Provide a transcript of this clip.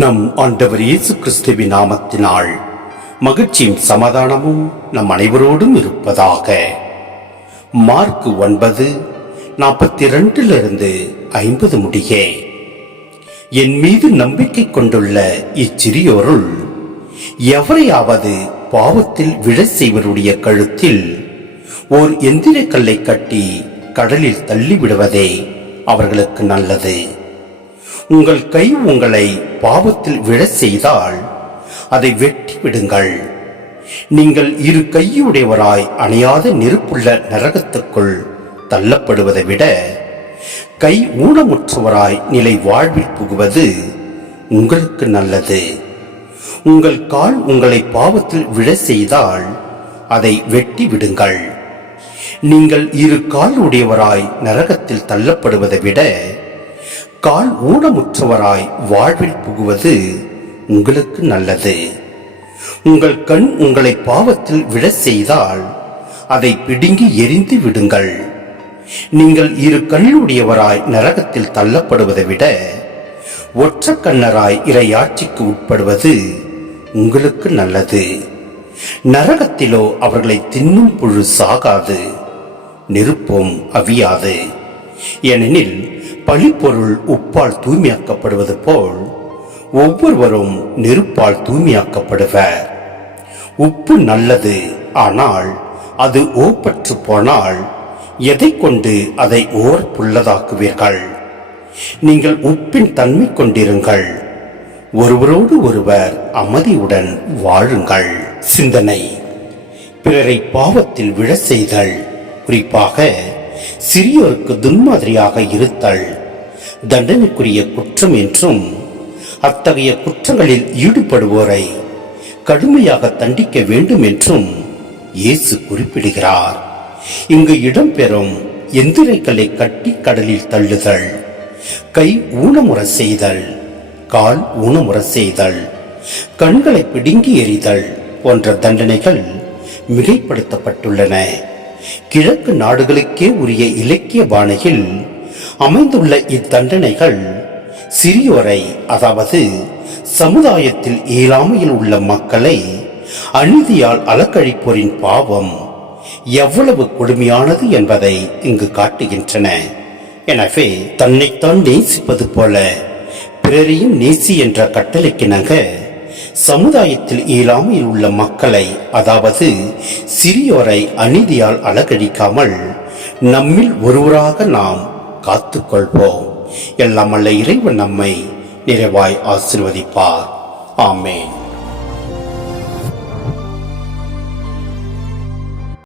நம் ஆண்டவர் இயேசு கிறிஸ்துவின் நாமத்தினால் மகிழ்ச்சியும் சமாதானமும் நம் அனைவரோடும் இருப்பதாக. மார்க் 9:42 முடிய. என் மீது நம்பிக்கை கொண்டுள்ள இச்சிறியோருள் எவரையாவது பாவத்தில் விழ செய்வருடைய கழுத்தில் ஓர் எந்திர கல்லை கட்டி கடலில் தள்ளிவிடுவதே அவர்களுக்கு நல்லது. உங்கள் கை உங்களை பாவத்தில் விழ செய்தால் அதை வெட்டி விடுங்கள். நீங்கள் இரு கையுடையவராய் அணையாத நெருப்புள்ள நரகத்துக்குள் தள்ளப்படுவதை விட கை ஊனமுற்றவராய் நிலை வாழ்வில் புகுவது உங்களுக்கு நல்லது. உங்கள் கால் உங்களை பாவத்தில் விழ செய்தால் அதை வெட்டி விடுங்கள். நீங்கள் இரு கால் உடையவராய் நரகத்தில் தள்ளப்படுவதை விட கால் ஊனமுற்றவராய் வாழ்வில் புகுவது உங்களுக்கு நல்லது. உங்கள் கண் உங்களை பாவத்தில் விழ செய்தால் அதை பிடுங்கி எரிந்து விடுங்கள். நீங்கள் இரு கண்ணுடையவராய் நரகத்தில் தள்ளப்படுவதை விட ஒற்ற கண்ணராய் இறையாட்சிக்கு உட்படுவது உங்களுக்கு நல்லது. நரகத்திலோ அவர்களை தின்னும் புழு சாகாது, நெருப்பும் அவியாது. ஏனெனில் பழிப்பொருள் உப்பால் தூய்மையாக்கப்படுவது போல் ஒவ்வொருவரும் நெருப்பால் தூய்மையாக்கப்படுவர். உப்பு நல்லது, ஆனால் அது ஓப்பற்று போனால் எதை கொண்டு அதை ஓர்ப்புள்ளதாக்குவீர்கள்? நீங்கள் உப்பின் தன்மை கொண்டிருங்கள், ஒருவரோடு ஒருவர் அமைதியுடன் வாழுங்கள். சிந்தனை: பிறரை பாவத்தில் விழ செய்தல், குறிப்பாக சிறியோருக்கு துன்மாதிரியாக இருத்தல் தண்டனைக்குரிய குற்றம் என்றும் அத்தகைய குற்றங்களில் ஈடுபடுவோரை கடுமையாக தண்டிக்க வேண்டும் என்றும் இயேசு குறிப்பிடுகிறார். இங்கு இடம்பெறும் எந்திரைக்கல்லை கட்டி கடலில் தள்ளுதல், கை ஊனமுற செய்தல், கால் ஊனமுற செய்தல், கண்களை பிடுங்கி எறிதல் போன்ற தண்டனைகள் மிகைப்படுத்தப்பட்டுள்ளன. கிழக்கு நாடுகளுக்கே உரிய இலக்கிய பாணியில் அமைந்துள்ள இத்தண்டனைகள் சிறியோரை, அதாவது சமுதாயத்தில் இயலாமையில் உள்ள மக்களை அநீதியால் அலக்கழிப்போரின் பாவம் எவ்வளவு கொடுமையானது என்பதை இங்கு காட்டுகின்றன. எனவே தன்னைத்தான் நேசிப்பது போல பிறரையும் நேசி என்ற கட்டளைக்கிணங்க சமுதாயத்தில் இயலாமையில் உள்ள மக்களை, அதாவது சிறியோரை அநீதியால் அலக்கழிக்காமல் நம்மில் ஒருவராக நாம் காத்துக்கொள்வோம். எல்லாம் வல்ல இறைவன் நம்மை நிறைவாய் ஆசீர்வதிப்பார். ஆமென்.